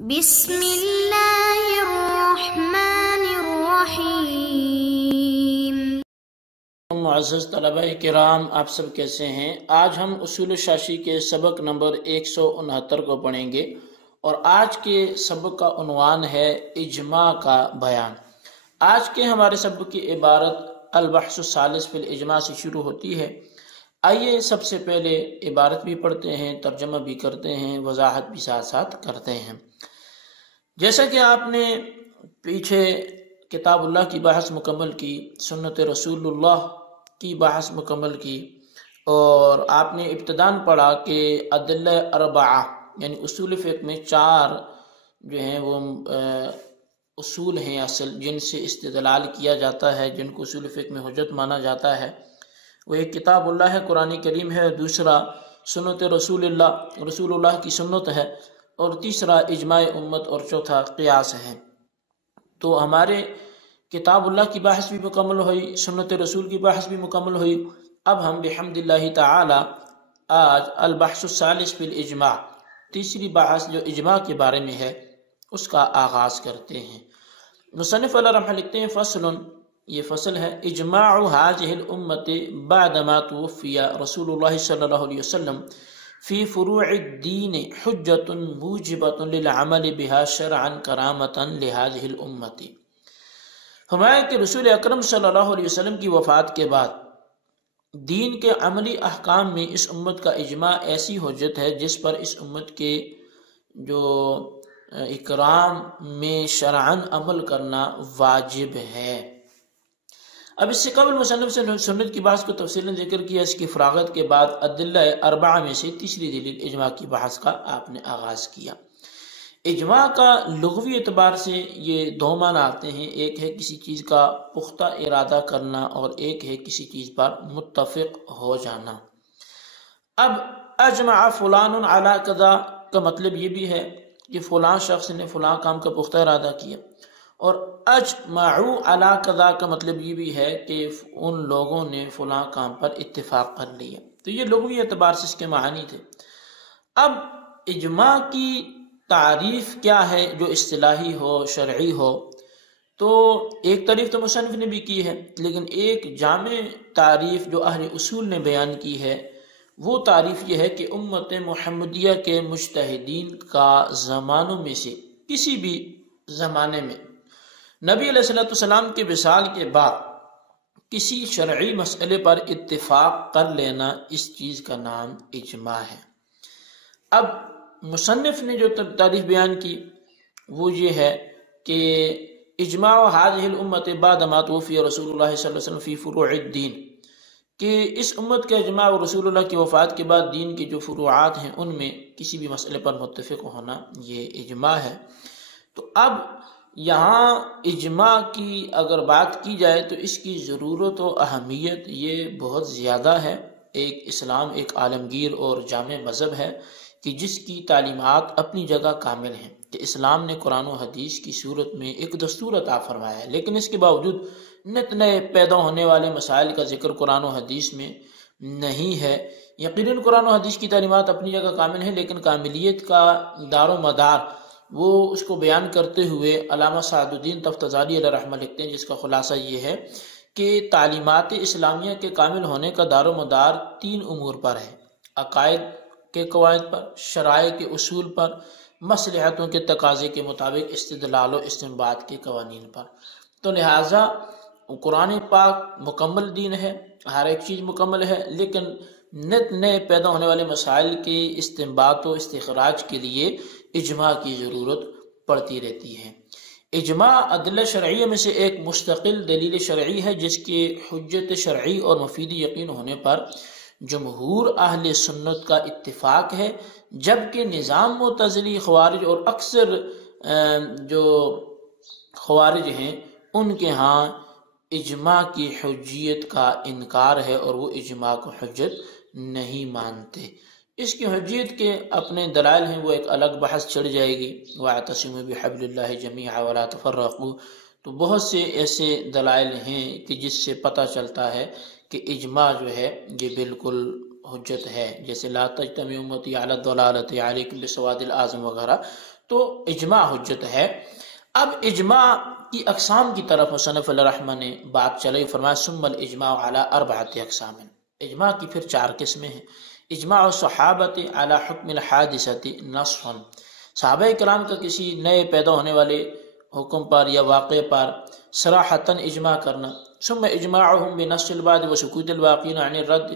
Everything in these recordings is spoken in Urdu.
بسم اللہ الرحمن الرحیم۔ معزز طلبہ کرام، آپ سب کیسے ہیں؟ آج ہم اصول شاشی کے سبق نمبر 169 کو پڑھیں گے اور آج کے سبق کا عنوان ہے اجماع کا بیان۔ آج کے ہمارے سبق کی عبارت البحث الثالث فی الاجماع سے شروع ہوتی ہے۔ آئیے سب سے پہلے عبارت بھی پڑھتے ہیں، ترجمہ بھی کرتے ہیں، وضاحت بھی ساتھ ساتھ کرتے ہیں۔ جیسا کہ آپ نے پیچھے کتاب اللہ کی بحث مکمل کی، سنت رسول اللہ کی بحث مکمل کی، اور آپ نے ابتداً پڑھا کہ ادلہ اربعہ یعنی اصول فقہ میں 4 جو ہیں وہ اصول ہیں اصل، جن سے استدلال کیا جاتا ہے، جن کو اصول فقہ میں حجت مانا جاتا ہے۔ وہ ایک کتاب اللہ ہے، قرآن کریم ہے، دوسرا سنت رسول اللہ کی سنت ہے، اور تیسرا اجماع امت، اور چوتھا قیاس ہے۔ تو ہمارے کتاب اللہ کی بحث بھی مکمل ہوئی، سنت رسول کی بحث بھی مکمل ہوئی۔ اب ہم بحمد اللہ تعالی آج البحث الثالث فی الاجماع، تیسری بحث جو اجماع کے بارے میں ہے، اس کا آغاز کرتے ہیں۔ مصنف اللہ رحمہ لکھتے ہیں فصل، یہ فصل ہے، اجماع هذه الامت بعدما توفی رسول اللہ صلی اللہ علیہ وسلم فی فروع الدین حجت موجبۃ للعمل بها شرعا کرامۃ لهذه الامت۔ فرمایا کہ رسول اکرم صلی اللہ علیہ وسلم کی وفات کے بعد دین کے عملی احکام میں اس امت کا اجماع ایسی حجت ہے جس پر اس امت کے جو اکرام میں شرعاً عمل کرنا واجب ہے۔ اب اس سے قبل مصنف سے سنت کی بحث کو تفصیلاً ذکر کیا، اس کی فراغت کے بعد ادلہ اربعہ میں سے تیسری دلیل اجماع کی بحث کا آپ نے آغاز کیا۔ اجماع کا لغوی اعتبار سے یہ 2 معنی آتے ہیں، ایک ہے کسی چیز کا پختہ ارادہ کرنا اور ایک ہے کسی چیز پر متفق ہو جانا۔ اب اجمع فلان علی کذا کا مطلب یہ بھی ہے کہ فلاں شخص نے فلاں کام کا پختہ ارادہ کیا، اور اجمعوا علی کذا کا مطلب یہ بھی ہے کہ ان لوگوں نے فلاں کام پر اتفاق کر لیا۔ تو یہ لغوی اعتبار سے اس کے معنی تھے۔ اب اجماع کی تعریف کیا ہے جو اصطلاحی ہو، شرعی ہو؟ تو ایک تعریف تو مصنف نے بھی کی ہے، لیکن ایک جامع تعریف جو اہل اصول نے بیان کی ہے، وہ تعریف یہ ہے کہ امت محمدیہ کے مجتہدین کا زمانوں میں سے کسی بھی زمانے میں نبی علیہ السلام کے وصال کے بعد کسی شرعی مسئلے پر اتفاق کر لینا، اس چیز کا نام اجماع ہے۔ اب مصنف نے جو تعریف بیان کی وہ یہ ہے کہ اجماع هذه الامت بعد ما توفی رسول اللہ صلی اللہ علیہ وسلم فی فروع الدین، کہ اس امت کا اجماع اور رسول اللہ کی وفات کے بعد دین کے جو فروعات ہیں ان میں کسی بھی مسئلے پر متفق ہونا، یہ اجماع ہے۔ تو اب یہاں اجماع کی اگر بات کی جائے تو اس کی ضرورت و اہمیت یہ بہت زیادہ ہے۔ اسلام ایک عالمگیر اور جامع مذہب ہے کہ جس کی تعلیمات اپنی جگہ کامل ہیں، کہ اسلام نے قرآن و حدیث کی صورت میں ایک دستور عطا فرمایا ہے، لیکن اس کے باوجود نت نئے پیدا ہونے والے مسائل کا ذکر قرآن و حدیث میں نہیں ہے۔ یقیناً قرآن و حدیث کی تعلیمات اپنی جگہ کامل ہیں، لیکن کاملیت کا دار و مدار وہ اس کو بیان کرتے ہوئے علامہ سعد الدین تفتزانی علیہ رحمہ لکھتے ہیں، جس کا خلاصہ یہ ہے کہ تعلیمات اسلامیہ کے کامل ہونے کا دار و مدار 3 امور پر ہے: عقائد کے قواعد پر، شرائع کے اصول پر، مصلحتوں کے تقاضے کے مطابق استدلال و استنباط کے قوانین پر۔ تو لہٰذا قرآن پاک مکمل دین ہے، ہر ایک چیز مکمل ہے، لیکن نت نئے پیدا ہونے والے مسائل کے استنباط و استخراج کے لیے اجماع کی ضرورت پڑتی رہتی ہے۔ اجماع ادلہ شرعیہ میں سے ایک مستقل دلیل شرعی ہے جس کے حجت شرعی اور مفید یقین ہونے پر جمہور اہل سنت کا اتفاق ہے، جبکہ نظام معتزلی، خوارج اور اکثر جو خوارج ہیں ان کے ہاں اجماع کی حجیت کا انکار ہے اور وہ اجماع کو حجت نہیں مانتے۔ اس کی حجیت کے اپنے دلائل ہیں، وہ ایک الگ بحث چڑھ جائے گی، وَاعْتَصِمُوا بِحَبْلِ اللَّهِ جَمِيعًا وَلَا تَفَرَّقُوا۔ تو بہت سے ایسے دلائل ہیں کہ جس سے پتہ چلتا ہے کہ اجماع جو ہے یہ بالکل حجت ہے، جیسے لا تجتمع امتی علی الضلالۃ علیکم بسواد الاعظم وغیرہ۔ تو اجماع حجت ہے۔ اب اجماع کی اقسام کی طرف مصنف علیہ رحمہ نے بات چلائی، فرمایا ثم الاجماع علی اربعۃ اقسام، اجماع کی پھر 4 قسمیں ہیں۔ اجماع الصحابۃ علی حکم الحادثۃ نصا، صحابہ کرام کا کسی نئے پیدا ہونے والے حکم پر یا واقعے پر صراحتاً اجماع کرنا۔ ثم اجماعهم بنص البعض وسکوت الباقین عن الرد،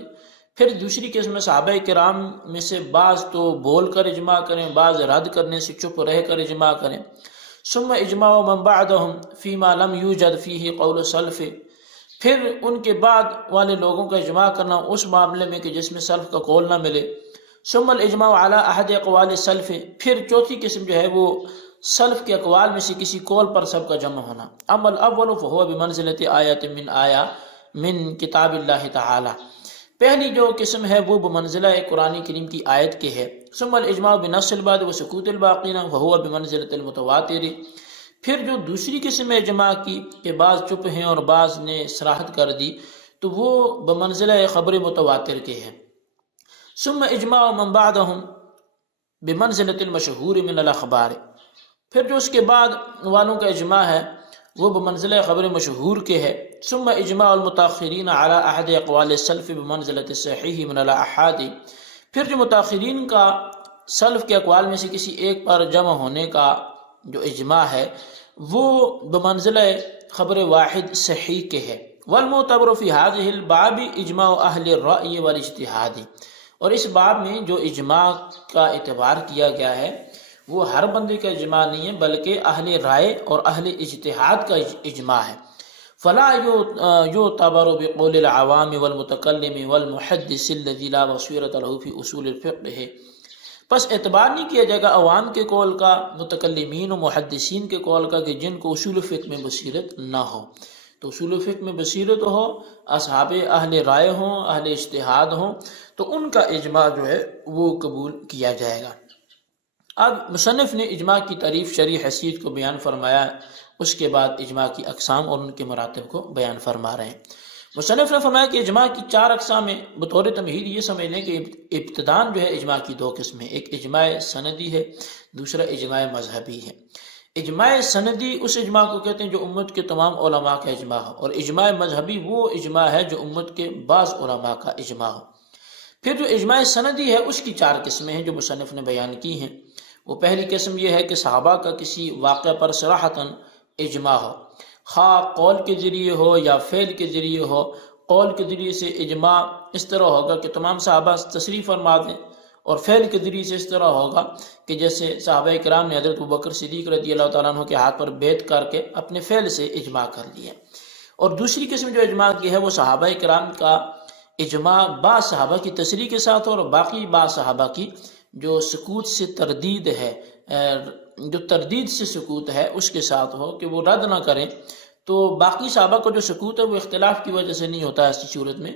پھر دوسری قسم میں صحابہ کرام میں سے بعض تو بول کر اجماع کریں، بعض رد کرنے سے چپ رہ کر اجماع کریں۔ ثم اجماع من بعدهم فيما لم يوجد فيه قول سلف، پھر ان کے بعد والے لوگوں کا اجماع کرنا اس معاملے میں کہ جس میں سلف کا قول نہ ملے۔ ثم الاجماع على احد اقوال السلف، پھر چوتھی قسم جو ہے وہ سلف کے اقوال میں سے کسی قول پر سب کا جمع ہونا۔ اما الاول فهو بمنزلۃ آیۃ من آیہ من کتاب اللہ تعالی، پہلی جو قسم ہے وہ بمنزلہ قرآن کریم کی آیت کے ہے۔ ثم الاجماع بنص البعض وسکوت الباقین وهو بمنزلۃ المتواتر، پھر جو دوسری قسم ہے اجماع کی کہ بعض چپ ہیں اور بعض نے صراحت کر دی، تو وہ بمنزلہ خبر متواتر کے ہے۔ ثم اجماع من بعدهم بمنزلۃ المشہور من الاخبار، پھر جو اس کے بعد والوں کا اجماع ہے وہ بمنزلہ خبر مشہور کے ہے۔ ثم اجماع المتاخرین علی احد اقوال السلف بمنزلۃ الصحیح من الاحاد، پھر جو متاخرین کا سلف کے اقوال میں سے کسی ایک پر جمع ہونے کا جو اجماع ہے وہ بمنزلہ خبر واحد صحیح کے ہے۔ والمعتبر فی هذه الباب اجماع اہل الرأی والاجتہاد، اور اس باب میں جو اجماع کا اعتبار کیا گیا ہے وہ ہر بندے کا اجماع نہیں ہے بلکہ اہل رائے اور اہل اجتہاد کا اجماع ہے۔ فلا يعتبر بقول العوام والمتکلم والمحدث الذي لا بصیرۃ له في اصول الفقہ، پس اعتبار نہیں کیا جائے گا عوام کے قول کا، متکلمین و محدثین کے قول کا کہ جن کو اصول فقہ میں بصیرت نہ ہو۔ تو اصول فقہ میں بصیرت ہو، اصحاب اہل رائے ہوں، اہل اجتہاد ہوں، تو ان کا اجماع جو ہے وہ قبول کیا جائے گا۔ اب مصنف نے اجماع کی تعریف شرعی حیثیت کو بیان فرمایا، اس کے بعد اجماع کی اقسام اور ان کے مراتب کو بیان فرما رہے ہیں۔ مصنف نے فرمایا کہ اجماع کی 4 اقسام ہیں۔ بطور تمہید یہ سمجھ لیں کہ ابتداً جو ہے اجماع کی 2 قسمیں، ایک اجماع سندی ہے، دوسرا اجماع مذہبی ہے۔ اجماع سندی اس اجماع کو کہتے ہیں جو امت کے تمام علماء کا اجماع ہو، اور اجماع مذہبی وہ اجماع ہے جو امت کے بعض علماء کا اجماع ہو۔ پھر جو اجماع سندی ہے اس کی 4 قسمیں ہیں جو مصنف نے بیان کی ہیں۔ وہ پہلی قسم یہ ہے کہ صحابہ کا کسی واقعہ پر صراحتاً اجماع ہو، خواہ قول کے ذریعے ہو یا فعل کے ذریعے ہو۔ قول کے ذریعے سے اجماع اس طرح ہوگا کہ تمام صحابہ تصریح فرما دیں، اور فعل کے ذریعے سے اس طرح ہوگا کہ جیسے صحابہ کرام نے حضرت ابوبکر صدیق رضی اللہ تعالیٰ عنہ کے ہاتھ پر بیعت کر کے اپنے فعل سے اجماع کر لیا۔ اور دوسری قسم جو اجماع کی ہے وہ صحابہ کرام کا اجماع بعض صحابہ کی تصریح کے ساتھ اور باقی بعض صحابہ کی جو سکوت سے تردید ہے، جو تردید سے سکوت ہے اس کے ساتھ ہو کہ وہ رد نہ کریں۔ تو باقی صحابہ کو جو سکوت ہے وہ اختلاف کی وجہ سے نہیں ہوتا ہے ایسی صورت میں،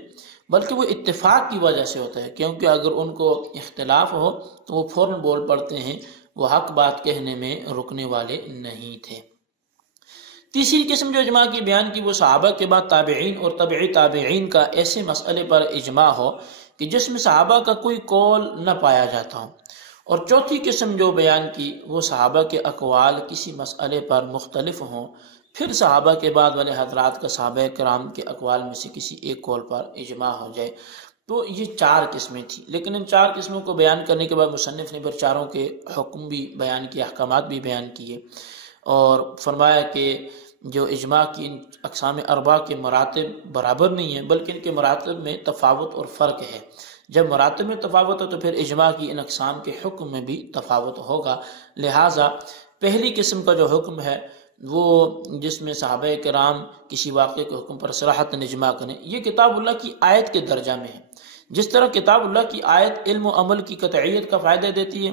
بلکہ وہ اتفاق کی وجہ سے ہوتا ہے، کیونکہ اگر ان کو اختلاف ہو تو وہ فوراً بول پڑتے ہیں، وہ حق بات کہنے میں رکنے والے نہیں تھے۔ تیسری قسم جو اجماع کی بیان کی وہ صحابہ کے بعد تابعین اور تبعی تابعین کا ایسے مسئلے پر اجماع ہو کہ جس میں صحابہ کا کوئی قول نہ پایا جاتا ہو۔ اور چوتھی قسم جو بیان کی وہ صحابہ کے اقوال کسی مسئلے پر مختلف ہوں، پھر صحابہ کے بعد والے حضرات کا صحابہ کرام کے اقوال میں سے کسی ایک قول پر اجماع ہو جائے۔ تو یہ 4 قسمیں تھیں، لیکن ان 4 قسموں کو بیان کرنے کے بعد مصنف نے پھر چاروں کے حکم بھی بیان کیے، احکامات بھی بیان کیے، اور فرمایا کہ جو اجماع کی ان اقسام 4 کے مراتب برابر نہیں ہیں بلکہ ان کے مراتب میں تفاوت اور فرق ہے۔ جب مراتب میں تفاوت ہو تو پھر اجماع کی ان اقسام کے حکم میں بھی تفاوت ہوگا۔ لہٰذا پہلی قسم کا جو حکم ہے وہ جس میں صحابہ کرام کسی واقعے کے حکم پر صراحتاً اجماع کریں، یہ کتاب اللہ کی آیت کے درجہ میں ہے۔ جس طرح کتاب اللہ کی آیت علم و عمل کی قطعیت کا فائدہ دیتی ہے،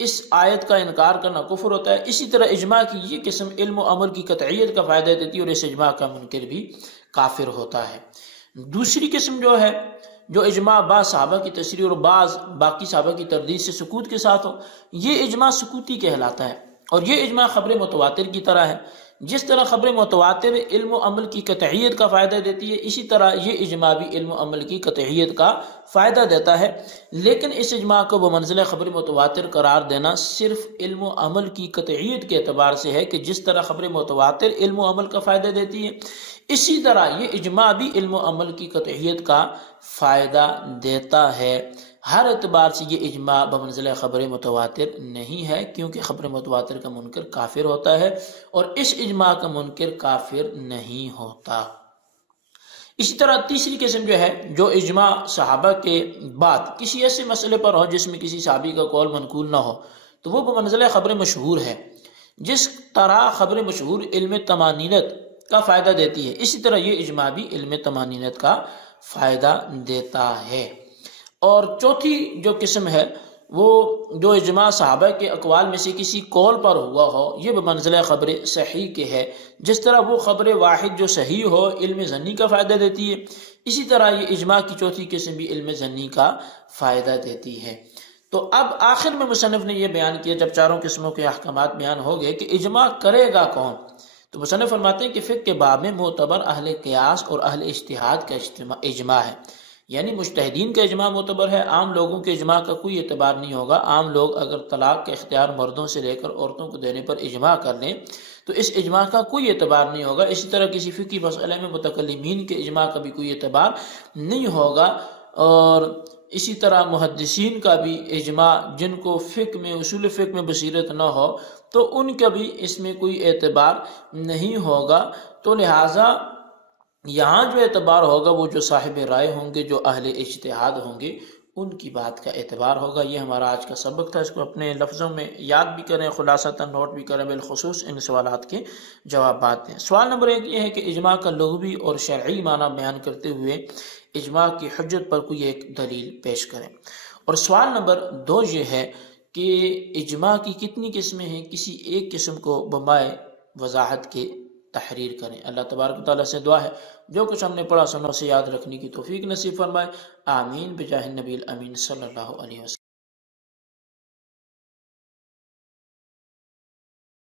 اس آیت کا انکار کرنا کفر ہوتا ہے، اسی طرح اجماع کی یہ قسم علم و عمل کی قطعیت کا فائدہ دیتی ہے اور اس اجماع کا منکر بھی کافر ہوتا ہے۔ دوسری قسم جو ہے جو اجماع بعض صحابہ کی تصریح اور بعض باقی صحابہ کی تردید سے سکوت کے ساتھ ہو، یہ اجماع سکوتی کہلاتا ہے، اور یہ اجماع خبر متواتر کی طرح ہے۔ جس طرح خبر متواتر علم و عمل کی قطعیت کا فائدہ دیتی ہے، اسی طرح یہ اجماع بھی علم و عمل کی قطعیت کا فائدہ دیتا ہے، لیکن اس اجماع کو بمنزلہ خبر متواتر قرار دینا صرف علم و عمل کی قطعیت کے اعتبار سے ہے کہ جس طرح خبر متواتر علم و عمل کا فائدہ دیتی ہے، اسی طرح یہ اجماع بھی علم و عمل کی قطعیت کا فائدہ دیتا ہے۔ ہر اعتبار سے یہ اجماع بمنزلہ خبر متواتر نہیں ہے، کیونکہ خبر متواتر کا منکر کافر ہوتا ہے اور اس اجماع کا منکر کافر نہیں ہوتا۔ اسی طرح تیسری قسم جو ہے، جو اجماع صحابہ کے بعد کسی ایسے مسئلے پر ہو جس میں کسی صحابی کا قول منقول نہ ہو، تو وہ بمنزلہ خبر مشہور ہے۔ جس طرح خبر مشہور علم طمانینت کا فائدہ دیتی ہے، اسی طرح یہ اجماع بھی علم طمانینت کا فائدہ دیتا ہے۔ اور چوتھی جو قسم ہے، وہ جو اجماع صحابہ کے اقوال میں سے کسی قول پر ہوا ہو، یہ بمنزلہ خبر صحیح کے ہے۔ جس طرح وہ خبر واحد جو صحیح ہو علم ظنی کا فائدہ دیتی ہے، اسی طرح یہ اجماع کی چوتھی قسم بھی علم ظنی کا فائدہ دیتی ہے۔ تو اب آخر میں مصنف نے یہ بیان کیا، جب چاروں قسموں کے احکامات بیان ہو گئے، کہ اجماع کرے گا کون؟ تو مصنف فرماتے ہیں کہ فقہ کے باب میں معتبر اہل قیاس اور اہل اجتہاد کا اجماع ہے، یعنی مجتہدین کا اجماع معتبر ہے، عام لوگوں کے اجماع کا کوئی اعتبار نہیں ہوگا۔ عام لوگ اگر طلاق کا اختیار مردوں سے لے کر عورتوں کو دینے پر اجماع کر لیں تو اس اجماع کا کوئی اعتبار نہیں ہوگا۔ اسی طرح کسی فقہی مسئلے میں متکلمین کے اجماع کا بھی کوئی اعتبار نہیں ہوگا، اور اسی طرح محدثین کا بھی اجماع، جن کو فقہ میں اصول فقہ میں بصیرت نہ ہو، تو ان کا بھی اس میں کوئی اعتبار نہیں ہوگا۔ تو لہٰذا یہاں جو اعتبار ہوگا وہ جو صاحب رائے ہوں گے، جو اہل اجتہاد ہوں گے، ان کی بات کا اعتبار ہوگا۔ یہ ہمارا آج کا سبق تھا، اس کو اپنے لفظوں میں یاد بھی کریں، خلاصتاً نوٹ بھی کریں، بالخصوص ان سوالات کے جوابات دیں۔ سوال نمبر 1 یہ ہے کہ اجماع کا لغوی اور شرعی معنی بیان کرتے ہوئے اجماع کی حجت پر کوئی ایک دلیل پیش کریں۔ اور سوال نمبر 2 یہ ہے کہ اجماع کی کتنی قسمیں ہیں، کسی ایک قسم کو بمائے وضاحت کے تحریر کریں۔ اللہ تبارک و تعالیٰ سے دعا ہے جو کچھ ہم نے پڑھا سنوں سے یاد رکھنے کی توفیق نصیب فرمائے، آمین بجاہ النبی الامین صلی اللہ علیہ وسلم۔